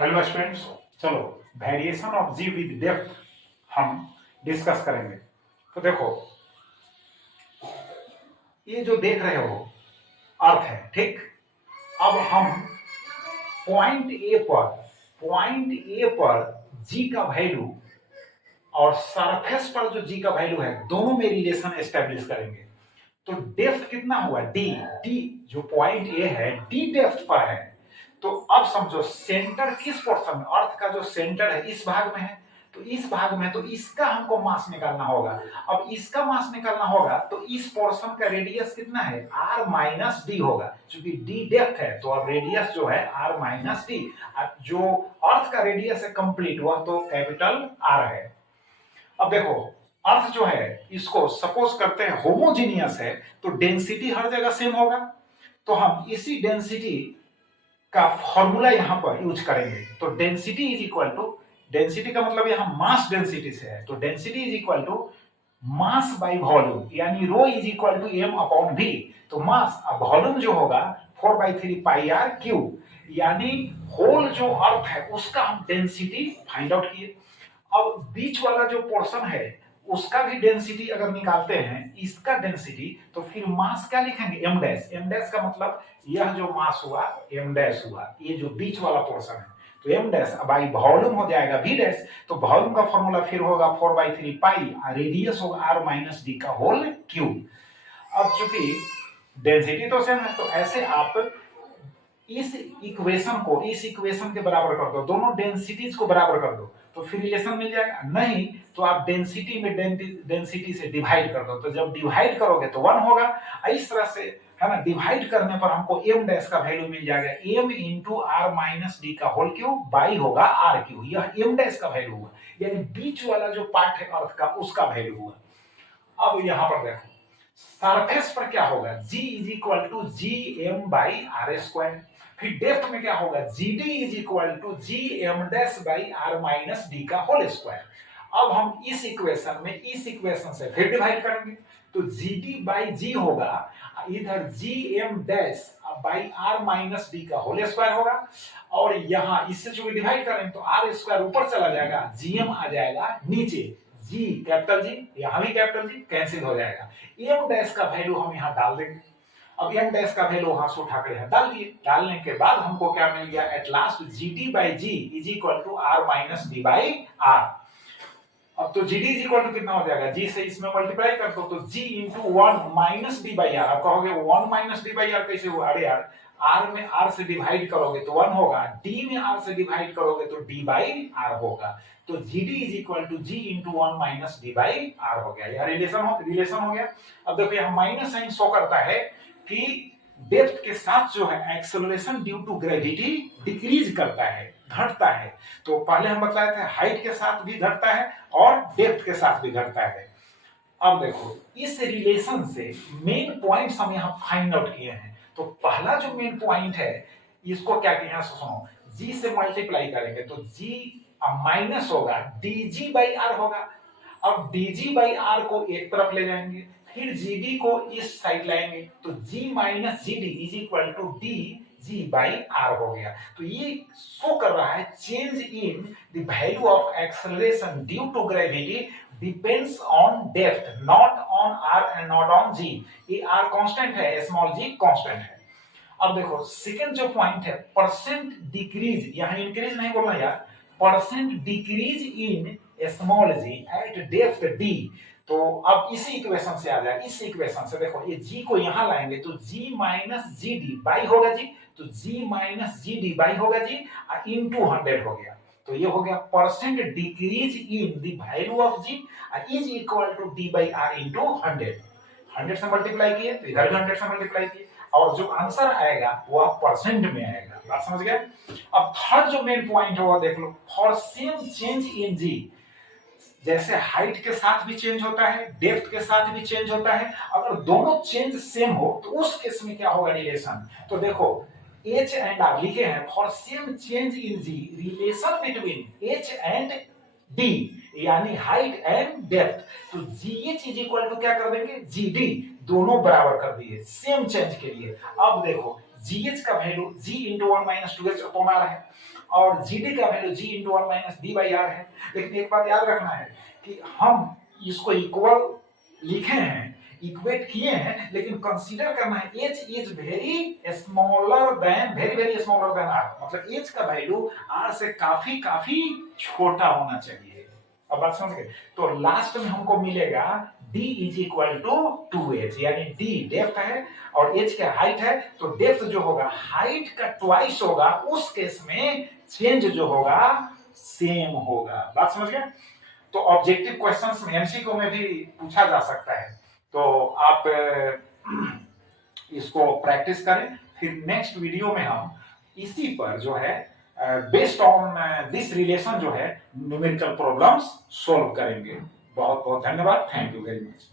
Hello students, चलो variation of G with depth हम discuss करेंगे। तो देखो, ये जो देख रहे हो अर्थ है, ठीक। अब हम पॉइंट ए पर जी का वैल्यू और सरफेस पर जो जी का वैल्यू है दोनों में रिलेशन एस्टेब्लिश करेंगे। तो डेप्थ कितना हुआ, डी। डी जो पॉइंट ए है डी डेप्थ पर है। तो अब समझो सेंटर किस पोर्शन में, अर्थ का जो सेंटर है इस भाग में है, तो इस भाग में, तो इसका हमको मास निकालना होगा। अब इसका मास निकालना होगा तो इस पोर्शन का रेडियस कितना है, आर माइनस डी होगा, क्योंकि डी डेप्थ है तो अब रेडियस जो है आर माइनस डी। जो अर्थ का रेडियस है कंप्लीट वह तो कैपिटल आर है। अब देखो, अर्थ जो है इसको सपोज करते हैं होमोजीनियस है, तो डेंसिटी हर जगह सेम होगा। तो हम इसी डेंसिटी का फॉर्मूला यहां पर यूज करेंगे। तो density is equal to, density का मतलब यहां मास डेंसिटी से है, तो density is equal to mass by volume, यानी rho is equal to M upon V. तो मास अब वॉल्यूम जो होगा 4/3 पाई आर क्यूब, यानी होल जो अर्थ है उसका हम डेंसिटी फाइंड आउट किए। अब बीच वाला जो पोर्शन है उसका भी डेंसिटी अगर निकालते हैं, इसका डेंसिटी, तो फिर मास क्या लिखेंगे, एम डैश। एम डैश का मतलब यह जो मास हुआ एम डैश हुआ, ये जो बीच वाला पोर्शन है, तो एम डैश बाई वॉल्यूम हो जाएगा वी डैश। तो वॉल्यूम का फॉर्मूला फिर होगा 4/3 पाई, रेडियस होगा आर माइनस डी का होल क्यूब। अब चूंकि डेंसिटी तो सेम है, तो ऐसे आप इस इक्वेशन के बराबर कर दो, दोनों डेंसिटीज को बराबर कर दो, तो फिर रिलेशन मिल जाएगा। नहीं तो आप डेंसिटी में डेंसिटी से डिवाइड कर दो, तो जब डिवाइड करोगे तो 1 होगा। इस तरह से है ना, डिवाइड करने पर हमको एम डैश का वैल्यू मिल जाएगा M into R minus D का होल क्यूब बाई होगा आर क्यूब। यह एम डैश का वैल्यू हुआ, यानी बीच वाला जो पार्ट है अर्थ का उसका वैल्यू हुआ। अब यहां पर देखो सरफेस पर क्या होगा, g is equal to G M by R square. फिर डेप्थ में क्या होगा, G D is equal to G M dash by R minus D का होल स्क्वायर। अब हम इस इक्वेशन से फिर डिवाइड करेंगे, तो जी डी बाई जी होगा, इधर G M dash by R minus D का होल स्क्वायर होगा, और यहां इससे जो डिवाइड करेंगे तो आर स्क्वायर ऊपर चला जाएगा, जीएम आ जाएगा नीचे, जी कैपिटल जी, यहां भी कैपिटल जी, कैंसिल हो जाएगा। एम डैश का वैल्यू हम यहां डाल देंगे। अब एम डैश का वैल्यू वहां से उठा कर यहां डाल दिए, डालने के बाद हमको क्या मिल गया, at last G D by G is equal to R minus D by R. अब तो G D is equal to कितना हो जाएगा, जी से इसमें मल्टीप्लाई कर दो, तो G into 1 minus D by R. आप कहोगे 1 माइनस डी बाई आर कैसे हुआ, अरे यार आर में आर से डिवाइड करोगे तो 1 होगा, डी में आर से डिवाइड करोगे तो डी बाई आर होगा। तो G D is equal to g into 1 minus D by R हो गया, यह रिलेशन हो गया। अब देखो यहाँ माइनस साइन शो करता है कि डेप्थ के साथ जो है acceleration due to gravity decrease करता है, घटता है। तो पहले हम बताए थे हाइट के साथ भी घटता है और डेप्थ के साथ भी घटता है। अब देखो इस रिलेशन से मेन पॉइंट्स हम यहाँ फाइंड आउट किए हैं। तो पहला जो मेन पॉइंट है इसको क्या किया, सुनो, जी से मल्टीप्लाई करेंगे तो जी माइनस होगा dg बाई आर होगा। अब dg बाई आर को एक तरफ ले जाएंगे, फिर gd को इस साइड लाएंगे, तो g minus G D is equal to D G by R हो गया। तो ये शो कर रहा है change in the value of acceleration due to gravity depends on depth, not on R and not on G. ये R constant है, small G constant है। अब देखो सेकंड जो पॉइंट है परसेंट डिक्रीज, यहां इंक्रीज नहीं बोलना यार, percent decrease in small g at depth d. तो अब इसी इक्वेशन से आ जाए, इस इक्वेशन से देखो ये जी को यहां लाएंगे तो जी माइनस जी डी बाई होगा जी, तो जी माइनस जी डी बाई होगा जी इनटू 100 हो गया। तो ये हो गया percent decrease in the value of g is equal to d by R into 100। 100 से मल्टीप्लाई किए तो इधर भी 100 से मल्टीप्लाई किए, और जो आंसर आएगा वो परसेंट में आएगा। बात समझ गए। अब थर्ड जो मेन पॉइंट है वो देख लो, फॉर सेम चेंज इन जी, जैसे हाइट के साथ भी चेंज होता है, डेप्थ के साथ भी चेंज होता है, अगर दोनों चेंज सेम हो तो उस केस में क्या होगा रिलेशन। तो देखो एच एंड आर लिखे हैं, for same change in g relation between h and d, यानी हाइट एंड डेप्थ। तो g h is equal to क्या कर देंगे, जी डी, दोनों बराबर कर दिए सेम चेंज के लिए। अब देखो GH का value G into 1 minus 2H upon R है और GD का value G into 1 minus D by R है। लेकिन एक बात याद रखना है कि हम इसको इक्वल लिखे हैं, इक्वेट किए हैं, लेकिन कंसीडर करना है H is very smaller than very smaller than R, मतलब H का वैल्यू R से काफी छोटा होना चाहिए। अब बात समझ गए? तो लास्ट में हमको मिलेगा D is equal to 2H, यानी D डेप्थ है और H का हाइट है, तो डेप्थ जो होगा हाइट का ट्वाइस होगा, उस केस में चेंज जो होगा सेम होगा। बात समझ गए? तो ऑब्जेक्टिव क्वेश्चंस में एमसीक्यू में भी पूछा जा सकता है, तो आप इसको प्रैक्टिस करें। फिर नेक्स्ट वीडियो में हम इसी पर जो है बेस्ड ऑन दिस रिलेशन जो है न्यूमेरिकल प्रॉब्लम्स सॉल्व करेंगे। बहुत बहुत धन्यवाद, थैंक यू वेरी मच।